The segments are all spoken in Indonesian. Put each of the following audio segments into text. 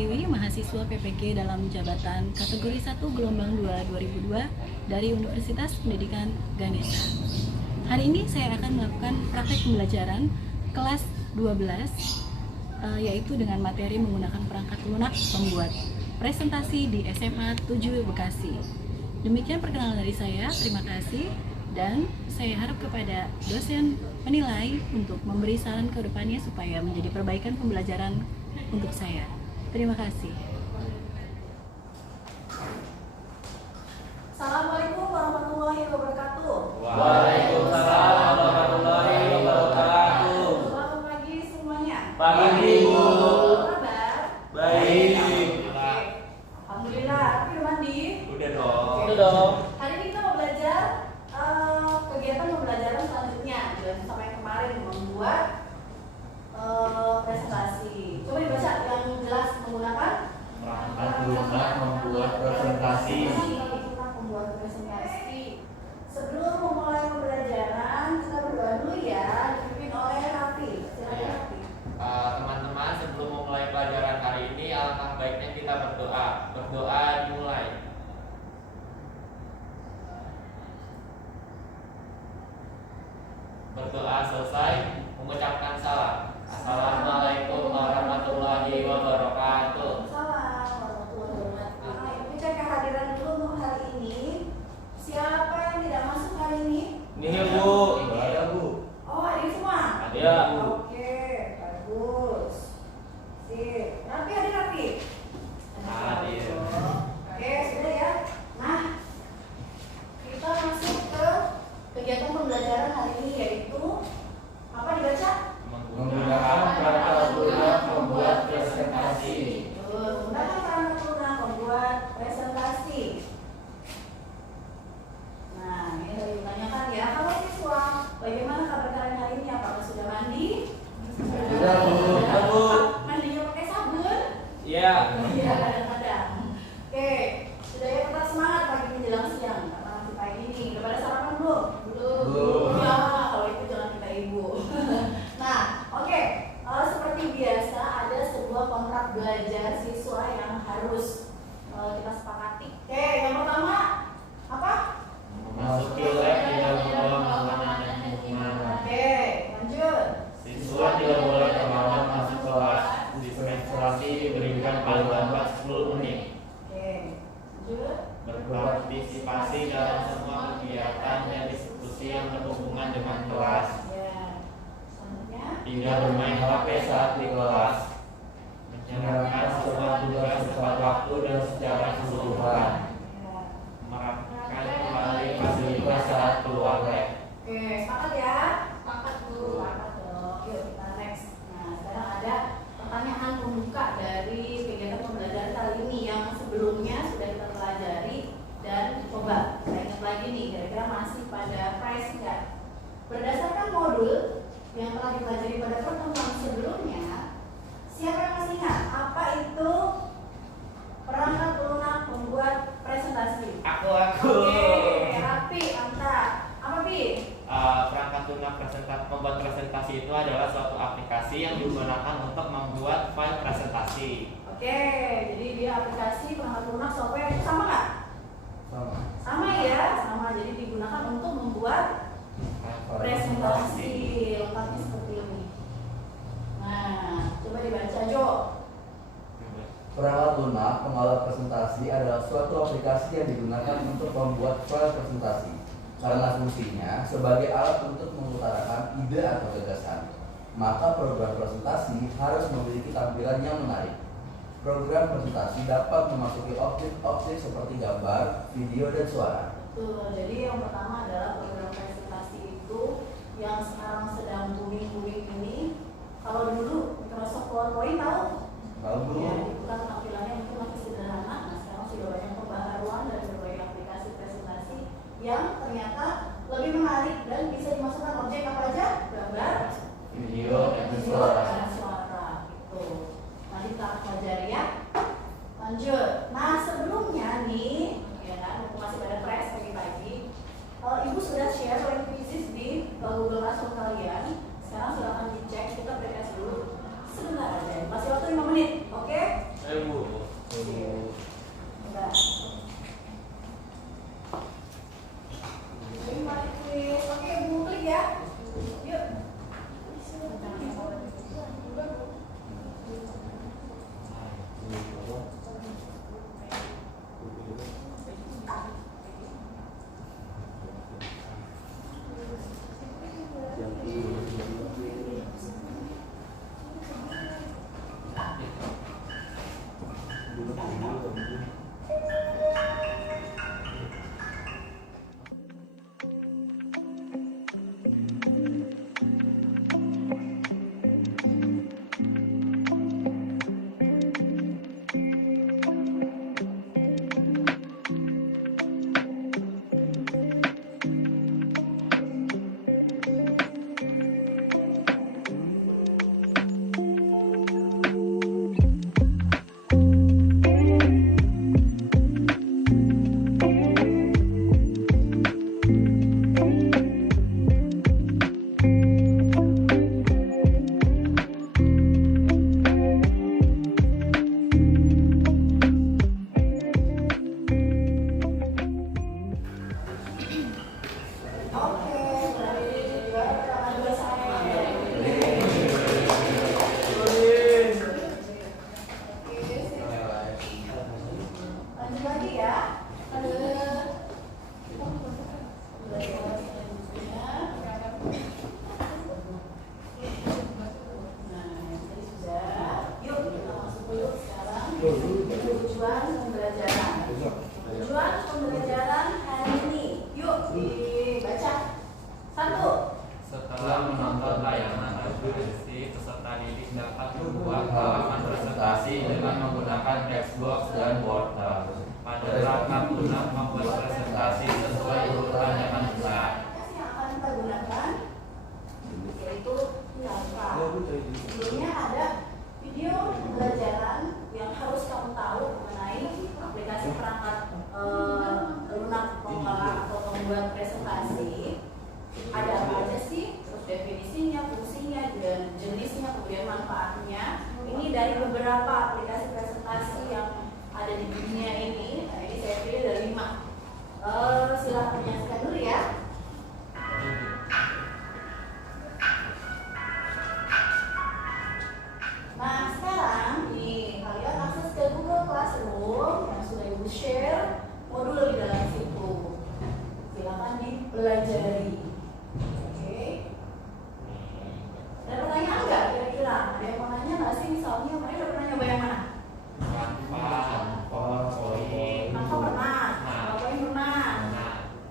Pertiwi, mahasiswa PPG dalam jabatan kategori 1 gelombang 2 2002 dari Universitas Pendidikan Ganesha. Hari ini saya akan melakukan praktek pembelajaran kelas 12 yaitu dengan materi menggunakan perangkat lunak membuat presentasi di SMA 7 Bekasi. Demikian perkenalan dari saya, terima kasih, dan saya harap kepada dosen penilai untuk memberi saran ke depannya supaya menjadi perbaikan pembelajaran untuk saya. Terima kasih. Assalamualaikum warahmatullahi wabarakatuh. Waalaikumsalam warahmatullahi wabarakatuh. Selamat pagi semuanya. Pagi, Bu. Apa kabar? Baik. Alhamdulillah. Tapi udah mandi? Udah dong. Oke. Udah dong. Hari ini kita mau belajar kegiatan pembelajaran selanjutnya. Dilanjut sama yang kemarin membuat presentasi. Coba dibaca yang jelas menggunakan Perangkat lunak membuat presentasi. Membuat presentasi. Sebelum memulai pembelajaran, kita berdoa dulu ya, dipimpin oleh Raffi. Silakan Raffi. Teman-teman, sebelum memulai pelajaran hari ini, alangkah baiknya kita berdoa. Berdoa dimulai. Berdoa selesai, mengucapkan salam. Assalamualaikum warahmatullahi wabarakatuh. Salam warahmatullahi wabarakatuh. Oke, cek kehadiran dulu untuk hari ini. Siapa yang tidak masuk hari ini? Nih, Bu. Ada, Bu. Oh, hari ini semua? Ada. Oke, bagus. Sip. Raffi, ada Raffi? Hadir. Oke, sudah ya. Nah, kita masuk ke kegiatan pembelajaran hari ini, yaitu apa dibaca? Menggunakan perangkat lunak membuat presentasi. Menggunakan perangkat lunak membuat presentasi. Nah, ini tadi ditanyakan ya, kalau siswa, bagaimana kabar kalian hari ini? Apakah sudah mandi? Sudah, Bu. Sudah, Bu. Mandinya pakai sabun? Iya. Iya, kadang-kadang. Oke, sudah ya, tetap semangat pagi menjelang siang. Karena nanti pagi ini, udah pada sarapan belum? Belum. Ya, kalau itu jangan kita ibu. Nah, oke. Seperti biasa ada sebuah kontrak belajar siswa yang harus kita sepakati. Oke, yang pertama apa? Memasuki lab tidak boleh menggunakan lingkungan. Oke, lanjut. Siswa tidak boleh terlambat masuk kelas. Demonstrasi diberikan paling lambat 10 menit. Oke, lanjut. Berpartisipasi dalam semua kegiatan dan diskusi yang berhubungan dengan kelas. Ya, selanjutnya. Tidak bermain HP saat di kelas. Menjalankan semua tugas tepat waktu dan secara keseluruhan. Ya. Menerapkan kembali fasilitas saat keluar lab. Oke, sepakat ya? Sepakat Bu. Sepakat dong. Yuk kita next. Nah, sekarang ada pertanyaan pembuka dari kegiatan pembelajaran kali ini yang sebelumnya sudah kita pelajari dan coba saya ingat lagi nih, kira-kira masih pada price nggak? Berdasarkan modul yang telah dipelajari pada pertemuan sebelumnya, siapa yang masih ingat apa itu perangkat lunak membuat presentasi? Aku. Oke, Raffi, Anta. Apa Pi? Perangkat lunak membuat presentasi itu adalah suatu aplikasi yang digunakan untuk membuat file presentasi. Oke, jadi dia aplikasi perangkat lunak software itu sama nggak? Sama. Sama ya, sama. Jadi digunakan untuk membuat presentasi. Lengkapnya seperti ini. Nah, coba dibaca Jo. Perangkat lunak pengolah presentasi adalah suatu aplikasi yang digunakan untuk membuat file presentasi karena fungsinya sebagai alat untuk mengutarakan ide atau gagasan. Maka program presentasi harus memiliki tampilan yang menarik. Program presentasi dapat memasuki objek-objek seperti gambar, video, dan suara. Betul, jadi yang pertama adalah program presentasi itu yang sekarang sedang booming ini. Kalau dulu Microsoft PowerPoint tahu? Lalu Ya, itu kan tampilannya mungkin masih sederhana. Nah, sekarang sudah banyak pembaharuan dan berbagai aplikasi presentasi yang ternyata lebih menarik dan bisa dimasukkan objek apa aja? Gambar, Video dan video, suara. dan suara. Gitu. Nanti kita pelajari ya. Lanjut. Nah, sebelumnya nih, ya kan, masih pada press pagi-pagi. Ibu sudah share link quizzes di Google Classroom kalian. Sekarang silahkan dicek, kita press dulu sebentar aja, masih waktu 5 menit, oke? Lanjut lagi ya. Tujuan pembelajaran. Tujuan pembelajaran hari ini. Yuk dibaca. 1. Setelah menonton tayangan audiovisual, peserta didik dapat membuat halaman presentasi dengan menggunakan textbox dan Word. Pada tahap 6 membuat presentasi sesuai urutan yang benar. Yang akan kita gunakan yaitu Canva. Sebelumnya ada video pembelajaran yang harus kamu tahu mengenai aplikasi perangkat lunak pengolahan atau membuat presentasi. Ada apa aja sih? Terus definisinya, fungsinya, dan jenisnya, kemudian manfaatnya. Ini dari beberapa aplikasi presentasi yang ada di dunia ini. Nah, ini saya pilih dari 5. Silahkan menyaksikan dulu ya. Nah, sekarang nih kalian akses ke Google Classroom yang sudah Ibu share modul di dalam situ. Silakan dipelajari. Oke. Ada pertanyaan nggak kira-kira? Ada yang mau nanya nggak sih? Misalnya, mereka udah pernah nyoba yang mana? Apa pernah? Apa yang pernah?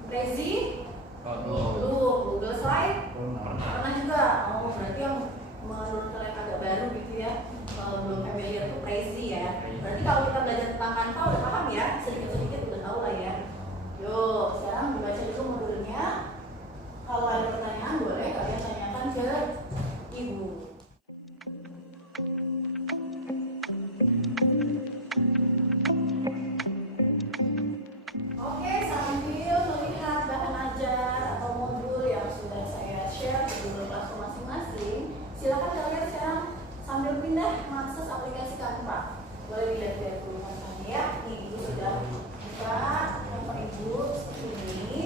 Crazy? Google Slide? Pernah juga. Oh, berarti yang menurut kalian agak baru gitu ya. Kalau belum familiar tuh Crazy ya. Berarti kalau kita belajar tentang Canva udah paham ya? Sedikit-sedikit udah tahu lah ya. Yuk, sekarang dibaca dulu modulnya. Kalau ada pertanyaan boleh kalian tanyakan ke Ibu. Oke, sambil melihat bahan ajar atau modul yang sudah saya share di Google Classroom masing-masing, silakan kalian sekarang sambil pindah mengakses aplikasi Canva. Boleh dilihat-lihat dulu Canva ya. Nih, Ibu sudah buka Canva Ibu seperti ini.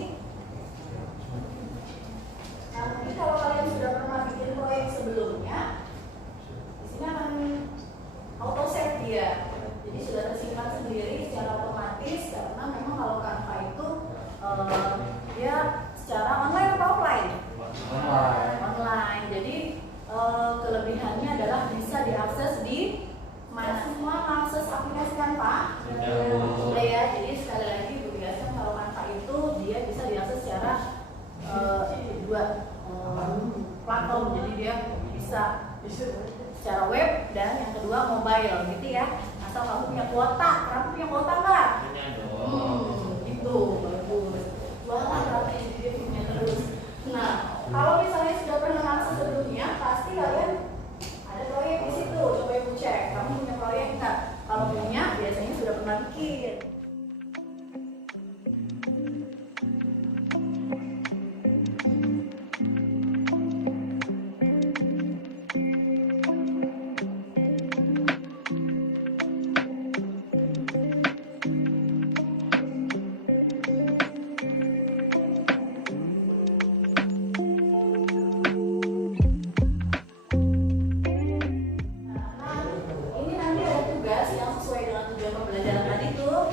Nah, mungkin kalau kalian sudah pernah bikin proyek sebelumnya, di sini akan auto save dia. Jadi sudah tersimpan sendiri secara otomatis karena memang kalau Canva itu dia secara online atau offline? Online. Jadi kelebihannya adalah bisa diakses di mana semua mengakses aplikasi Canva. Sudah ya. Jadi sekali lagi Bu biasa kalau Canva itu dia bisa diakses secara dua platform. Jadi dia bisa secara web dan yang kedua mobile gitu ya. Asal kamu punya kuota. Kamu punya kuota nggak? Punya dong. Itu bagus. Jualan berarti dia punya terus. Nah, kalau misalnya sudah pernah akses sebelumnya, pasti kalian ada proyek di situ. Coba Ibu cek. Kamu punya proyek nggak? Kalau punya, biasanya sudah pernah bikin. Ini nanti ada tugas yang sesuai dengan tujuan pembelajaran tadi tuh.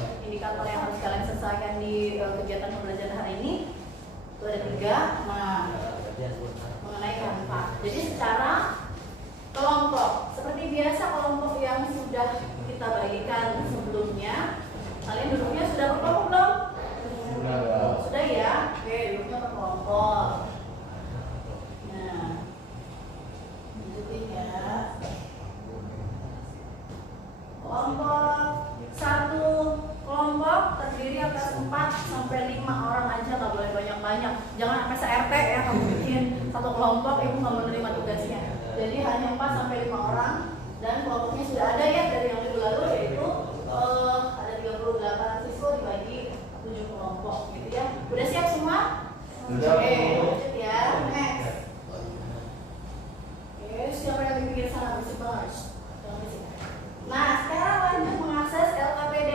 banyak. Jangan sampai se-RT ya kamu bikin satu kelompok, ibu nggak menerima tugasnya. Jadi hanya 4 sampai 5 orang, dan kelompoknya sudah ada ya dari yang minggu lalu, yaitu ada 38 siswa dibagi 7 kelompok gitu ya. Udah siap semua? Sudah. Oke, lanjut ya. Next. Oke, siapa yang di pinggir sana berisik banget? Jangan berisik. Nah, sekarang lanjut mengakses LKPD.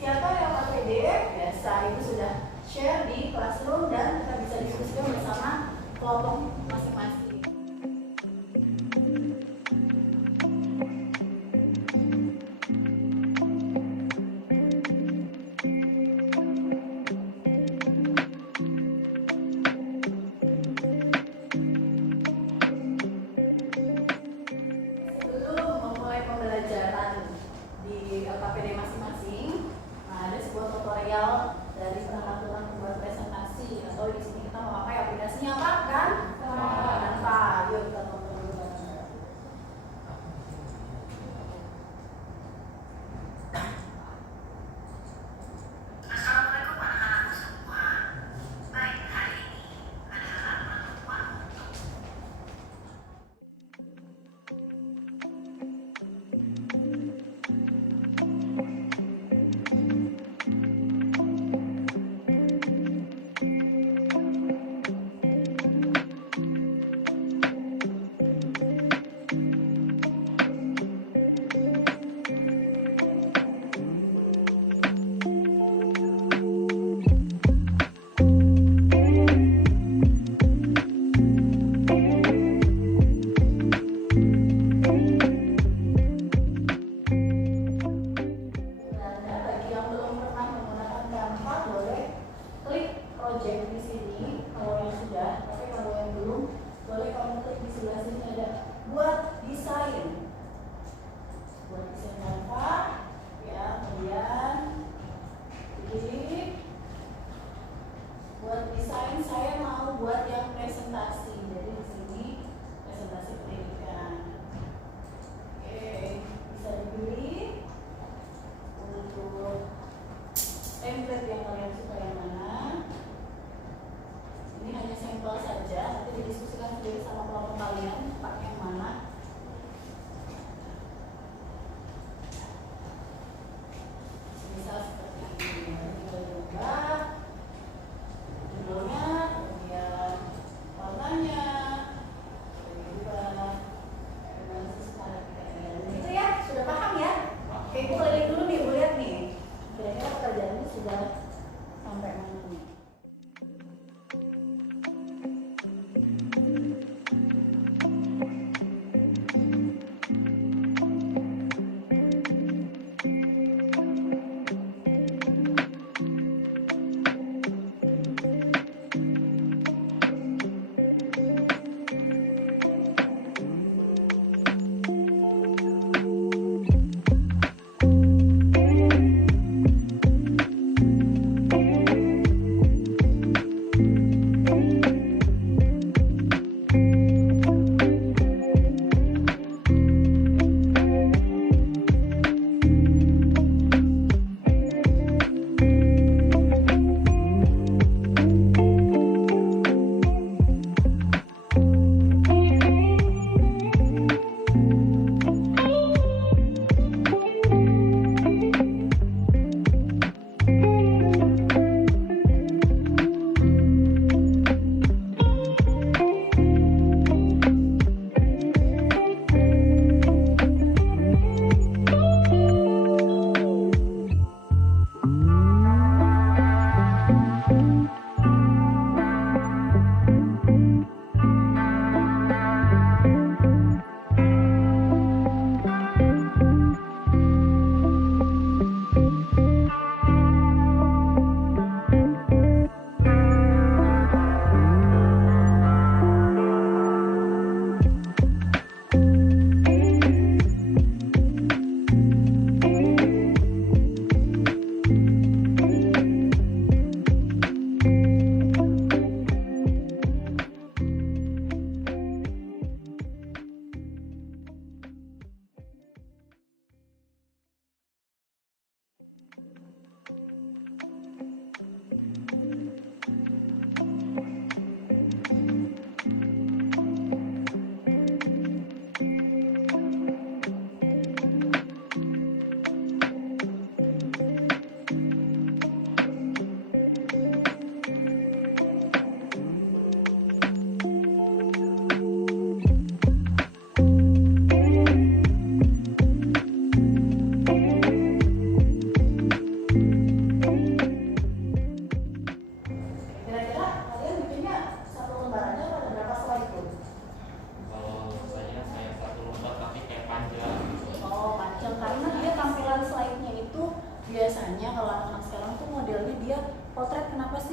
Siapa LKPD? Biasa itu sudah share di classroom dan kita bisa diskusikan bersama kelompok masing-masing. Sebelum memulai pembelajaran di LKPD masing-masing, nah, ada sebuah tutorial dari peraturan pembuat presentasi, atau di sini kita memakai aplikasinya apa kan? Canva. Yuk kita tonton dulu bareng-bareng. Assalamualaikum anak-anakku semua. Baik, hari ini adalah pertemuan untuk Dan bagi yang belum pernah menggunakan Canva, boleh klik project di sini kalau yang sudah, tapi kalau yang belum, boleh kamu klik di sebelah sini ada buat desain. Buat desain Canva, ya, kemudian klik buat desain. Saya mau buat yang presentasi, jadi di sini presentasi pendidikan. Oke, bisa dipilih untuk template yang kalian suka yang mana. Ini hanya sampel saja, nanti didiskusikan sendiri sama kelompok kalian pakai yang mana. Misal seperti ini, tinggal diubah judulnya, kemudian warnanya, diubah, dan sesuatu gitu ya. Sudah paham ya? Oke, ibu keliling dulu nih, ibu lihat nih. Kira-kira pekerjaannya sudah sampai mana nih?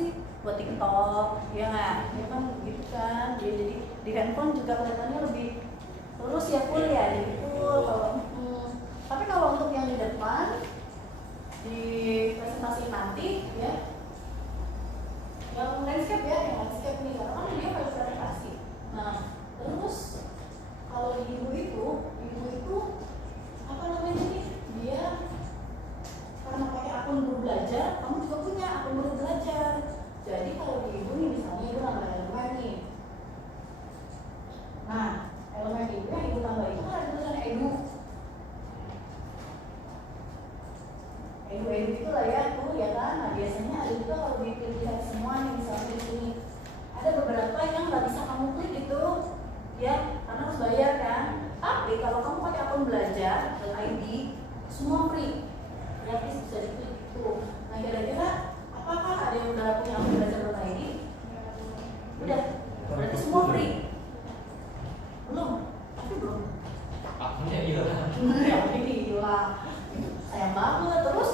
sih? Buat TikTok, ya nggak? Ya kan gitu kan. Jadi di handphone juga kelihatannya lebih lurus ya, full ya, jadi full. Tapi kalau untuk yang di depan di presentasi nanti ya, yang landscape ya, yang landscape nih, karena kan dia harus presentasi. Nah, terus kalau di ibu itu apa namanya nih? Dia karena pakai akun guru belajar, kamu juga punya akun guru belajar. Jadi kalau di ibu nih, misalnya ibu nambah elemen nih. Nah, elemen ibu yang ibu tambah itu kan ada tulisan edu. Edu itu lah ya, tuh ya kan. Nah, biasanya ada juga kalau dipilih semua nih, misalnya di sini ada beberapa yang nggak bisa kamu klik itu, ya, karena harus bayar kan. Tapi kalau kamu pakai akun belajar.id, semua free, gratis, bisa diklik itu. Nah, kira-kira apakah ada yang udah punya akun belajar.id? Udah, berarti semua free. Belum, tapi belum. Akunnya hilang. Ya, ini hilang. Sayang banget. Terus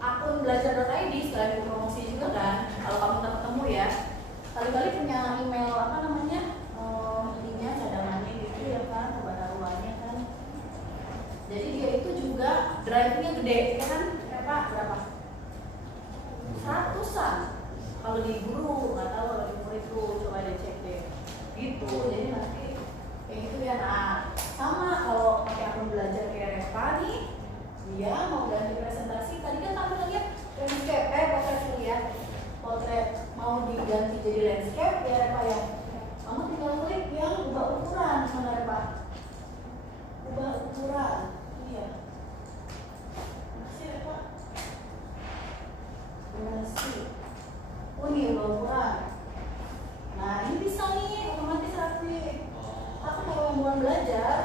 akun belajar.id selain promosi juga kan, kalau kamu nggak ketemu ya, kali-kali punya email apa namanya, ininya cadangannya gitu ya kan, kebaruannya kan. Jadi dia itu juga drive-nya gede ya kan, berapa? 100-an. Kalau di guru nggak tahu, kalau di murid itu coba dicek deh. Gitu. Jadi nanti kayak gitu ya. Nah, sama kalau pakai akun belajar kayak Reva nih, dia mau ganti presentasi. Tadi kan kamu lihat landscape, potret lihat. Potret mau diganti jadi landscape ya Reva ya. Kamu tinggal klik yang ubah ukuran, mana Reva? Ubah ukuran. Iya. Masih Reva. Masih. Oh ini ubah ukuran. Nah ini bisa nih otomatis rapi. Tapi kalau yang bukan belajar,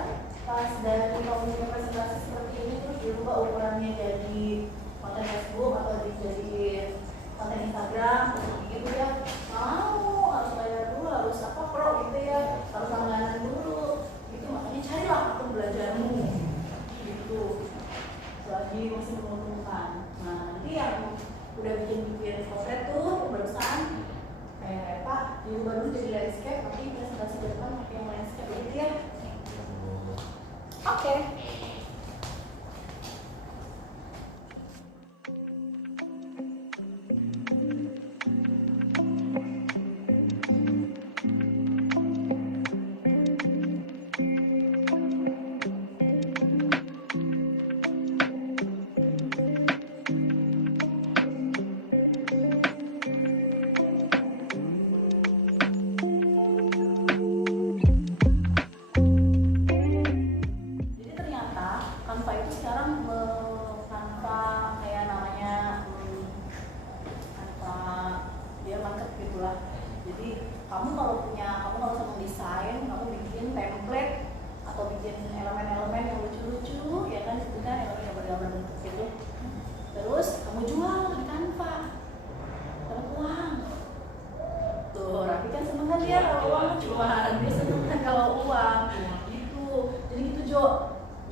pas dari kamu punya presentasi seperti ini terus dirubah ukurannya jadi konten Facebook atau dijadiin konten Instagram gitu ya, mau harus bayar dulu, harus apa pro gitu ya, harus langganan dulu gitu. Makanya carilah akun belajarmu gitu selagi masih menguntungkan. Nah nanti yang udah bikin potret tuh barusan kayak Pak diubah dulu jadi landscape, tapi presentasi ke depan pakai yang landscape gitu ya. Oke.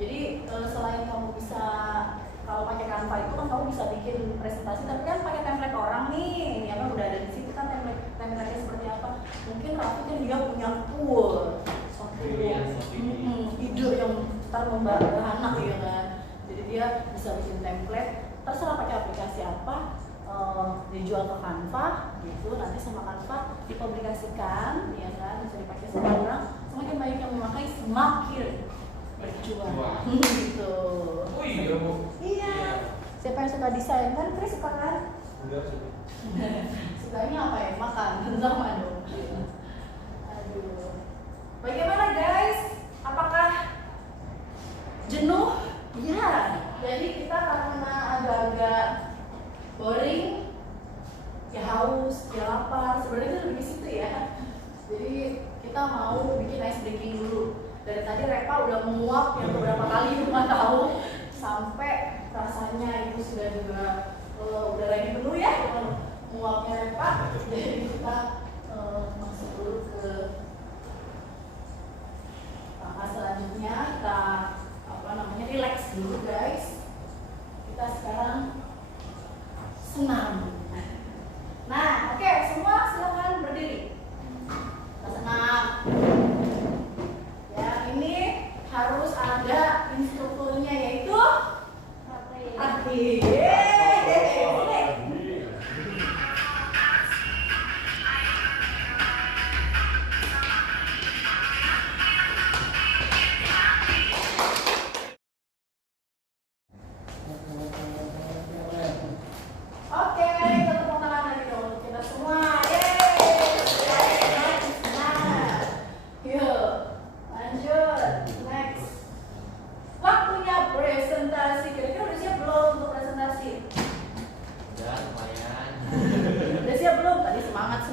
Jadi selain kamu bisa, kalau pakai Canva itu kan kamu bisa bikin presentasi, tapi kan pakai template orang nih, ya kan udah ada di situ kan template-nya seperti apa. Mungkin Raffi kan dia punya pool, ide yang ntar membahana ya kan. Jadi dia bisa bikin template, terserah pakai aplikasi apa, dijual ke Canva gitu, nanti sama Canva dipublikasikan, ya kan, bisa dipakai sama orang. Semakin banyak yang memakai, semakin berjuang gitu. Oh iya Bu. Iya. Siapa yang suka desain kan? Chris suka kan? Udah sih. Sukanya apa ya? Makan, sama dong. Aduh. Bagaimana guys? Apakah jenuh? Iya. Jadi kita karena agak-agak boring, ya haus, ya lapar. Sebenarnya itu lebih ke situ ya. Jadi kita mau bikin ice breaking dulu. Dari tadi Reva udah menguap yang beberapa kali rumah tahu sampai rasanya itu sudah juga udah lagi penuh ya menguapnya Reva. Jadi kita masuk dulu ke langkah selanjutnya, kita relax dulu guys. Kita sekarang senam. Nah, oke.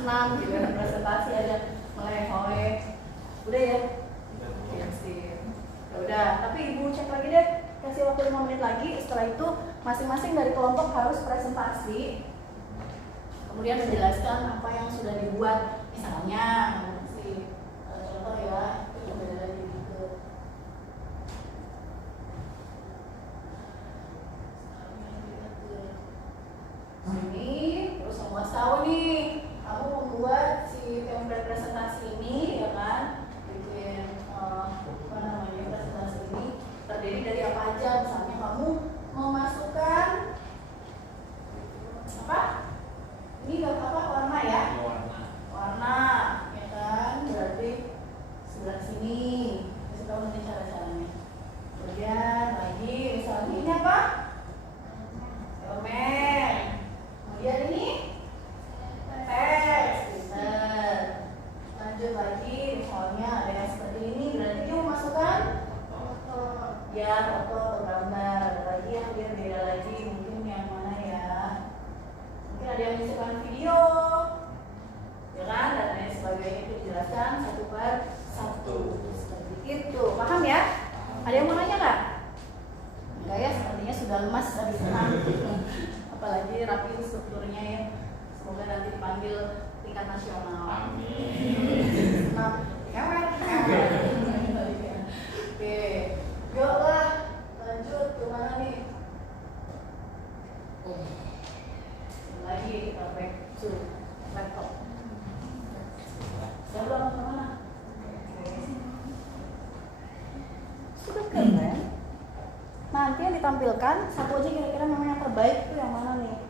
6 juga ada presentasi, ada melehoi. Udah ya? Oke, sip. Ya udah, tapi Ibu cek lagi deh, kasih waktu 5 menit lagi. Setelah itu masing-masing dari kelompok harus presentasi, kemudian menjelaskan apa yang sudah dibuat. Misalnya contoh ya, itu beda lagi gitu. Sini, terus kamu kasih tahu nih, kamu membuat si template presentasi ini, ya kan? Bikin apa namanya, presentasi ini terdiri dari apa aja. Misalnya kamu memasukkan apa? Ini apa, warna ya? Warna, ya kan? Berarti sebelah sini. Kasih tahu nanti cara-caranya. Kemudian lagi, misalnya ini apa? Elemen. Kemudian ini teks, Twitter. Lanjut lagi, misalnya ada yang seperti ini, berarti dia memasukkan ya foto atau gambar. Ada lagi yang beda lagi, mungkin yang mana ya? Mungkin ada yang memasukkan video, ya kan? Dan lain sebagainya, itu dijelaskan satu per satu. Seperti itu, paham ya? Ada yang mau nanya nggak? Enggak ya, sepertinya sudah lemas dari senang. Apalagi rapi strukturnya ya. Semoga nanti dipanggil tingkat nasional. Amin. Nah, oke, yuk lah, lanjut ke mana nih? Lagi kita back to laptop. Saya belum ke mana? Sudah keren. Nanti yang ditampilkan satu aja kira-kira memang yang terbaik itu yang mana nih?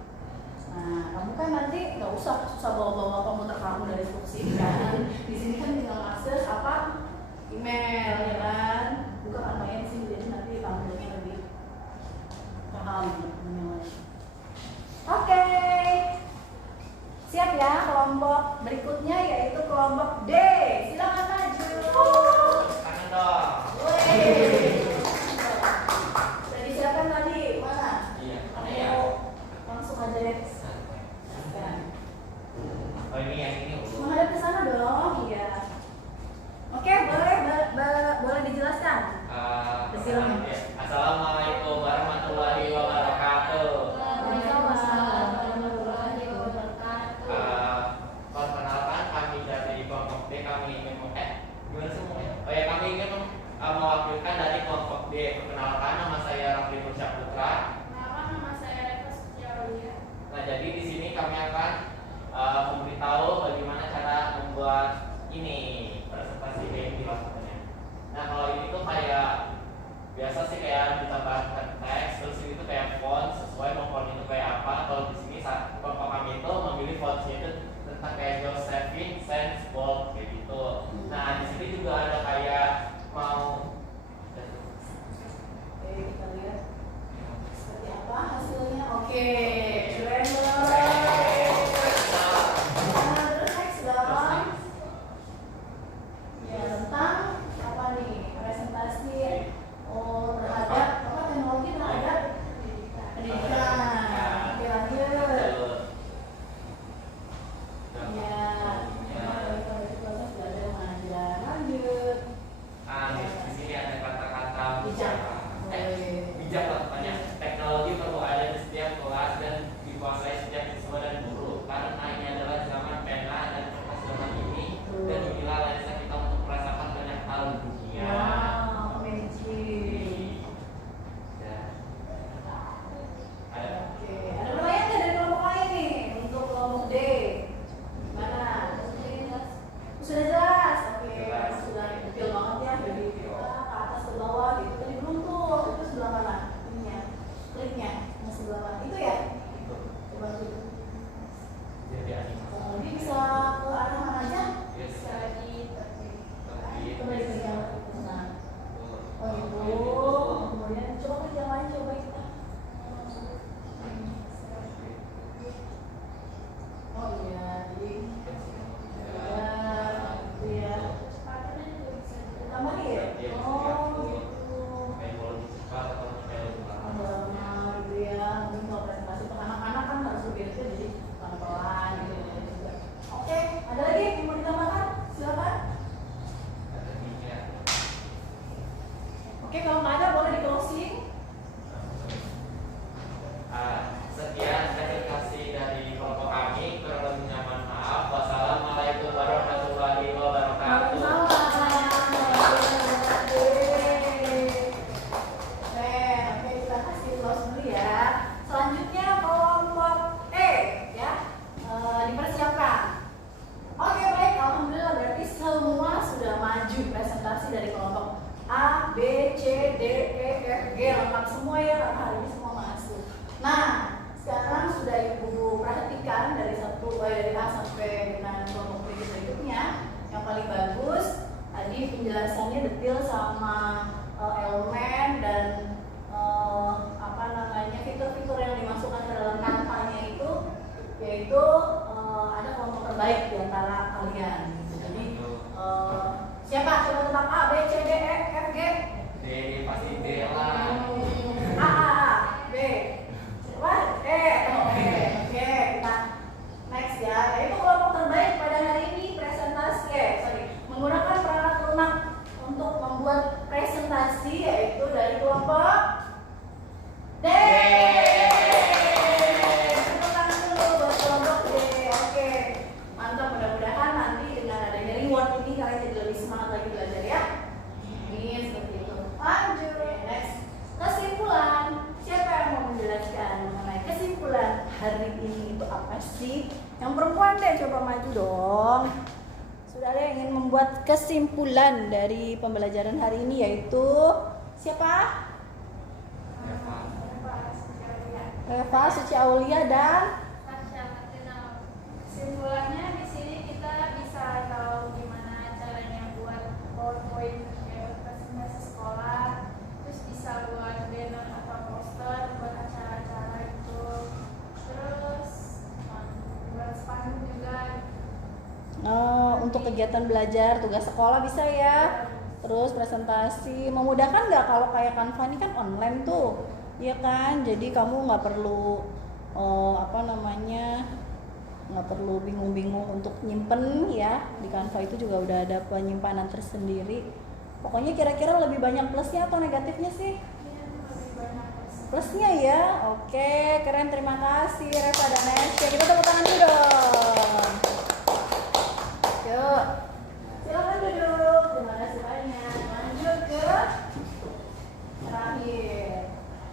Nah, kamu kan nanti nggak usah susah bawa-bawa komputer kamu dari instruksi kan? Di sini kan tinggal akses apa? Email, ya kan? Buka kantornya di sini, jadi nanti tampilnya lebih paham. Oke, siap ya kelompok berikutnya yaitu kelompok D. Silakan maju. Tangan dong. Woi. Sudah disiapkan tadi, mana? Iya, mana Aku ya? langsung aja deh. Oh ini yang ini. Menghadap ke sana dong, iya. Oke, boleh dijelaskan. Assalamualaikum warahmatullahi wabarakatuh. Perkenalkan kami dari kelompok D, kami ingin gimana semuanya? Oh ya, kami ingin mewakilkan dari kelompok D. Perkenalkan, nama saya Rafli Putra. Nama saya Reva Setiawia. Nah, jadi di sini kami akan memberitahu bagaimana cara membuat ini presentasi kayak ini maksudnya. Nah, kalau ini tuh kayak biasa sih kayak ditambahkan teks, terus ini tuh kayak font sesuai mau font itu kayak apa. Kalau di sini kelompok kami itu memilih fontnya itu tentang kayak Josephine Sans Bold kayak gitu. Nah, di sini juga ada kayak mau Oke, kita lihat seperti apa hasilnya. Oke, keren banget. Nah, terus next dong. Ya, tentang apa nih? Presentasi terhadap apa, teknologi terhadap pendidikan. Oke, lanjut. Ya, proses belajar mengajar. Lanjut. di sini ada kata-kata Bijak. bijak lah banyak. Teknologi perlu ada di setiap kelas dan dikuasai setiap siswa dan guru karena ini adalah zaman pena dan kertas zaman ini dan inilah lensa kita untuk merasakan banyak hal di dunia. Wow, magic. Ya. Ada Oke, ada pertanyaan nggak dari kelompok lain nih untuk kelompok D? Gimana? Sudah jelas? Oke, sudah detail banget ya dari ke atas ke bawah gitu. Tadi belum tuh, waktu itu sebelah mana? Ininya, kliknya, yang sebelah mana? Itu ya? Coba dulu. hari ini itu apa sih? Yang perempuan deh, coba maju dong. Sudah ada yang ingin membuat kesimpulan dari pembelajaran hari ini, yaitu siapa? Reva, Suci Aulia, dan Kesimpulannya di sini kita bisa tahu gimana caranya buat PowerPoint presentasi sekolah, terus bisa buat banner atau poster buat acara-acara itu, terus buat spanduk juga. Untuk kegiatan belajar, tugas sekolah bisa ya. Terus presentasi, memudahkan nggak kalau kayak Canva ini kan online tuh, ya kan? Jadi kamu nggak perlu nggak perlu bingung-bingung untuk nyimpen ya. Di Canva itu juga udah ada penyimpanan tersendiri. Pokoknya kira-kira lebih banyak plusnya atau negatifnya sih? Plusnya ya. Oke, keren, terima kasih Reva dan Nesya. Kita tepuk tangan dulu dong. Yuk, silakan duduk. Terima kasih banyak. Lanjut ke terakhir.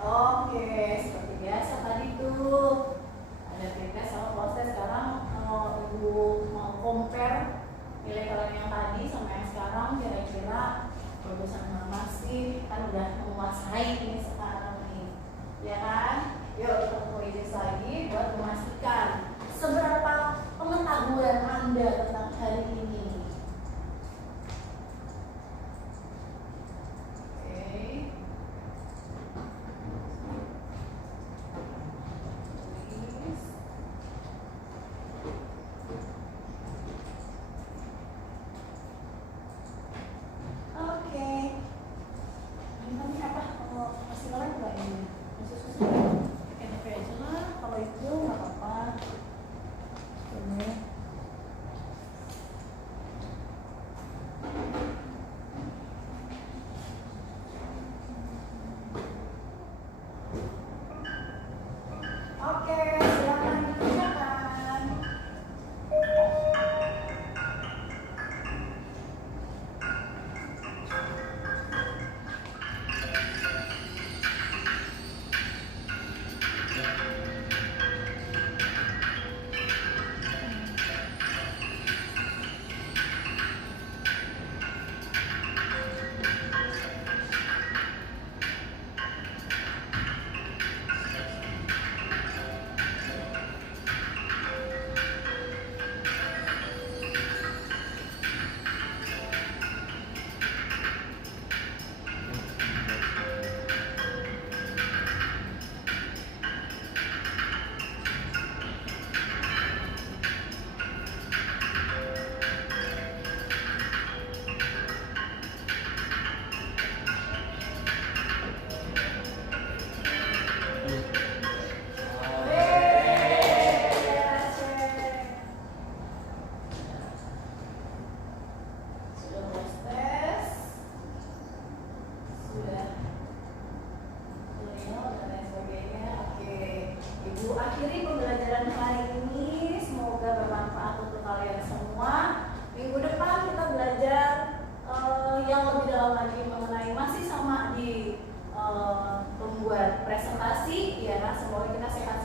Oke, seperti biasa tadi tuh ada pretest sama proses. Sekarang Ibu mau compare nilai kalian yang tadi sama yang sekarang, kira-kira bagusan mana sih? Kan udah menguasai ini sekarang nih, ya kan? Yuk kita kuis lagi buat memastikan seberapa pengetahuan Anda tentang hari ini. Pembuat presentasi ya, semoga kita sehat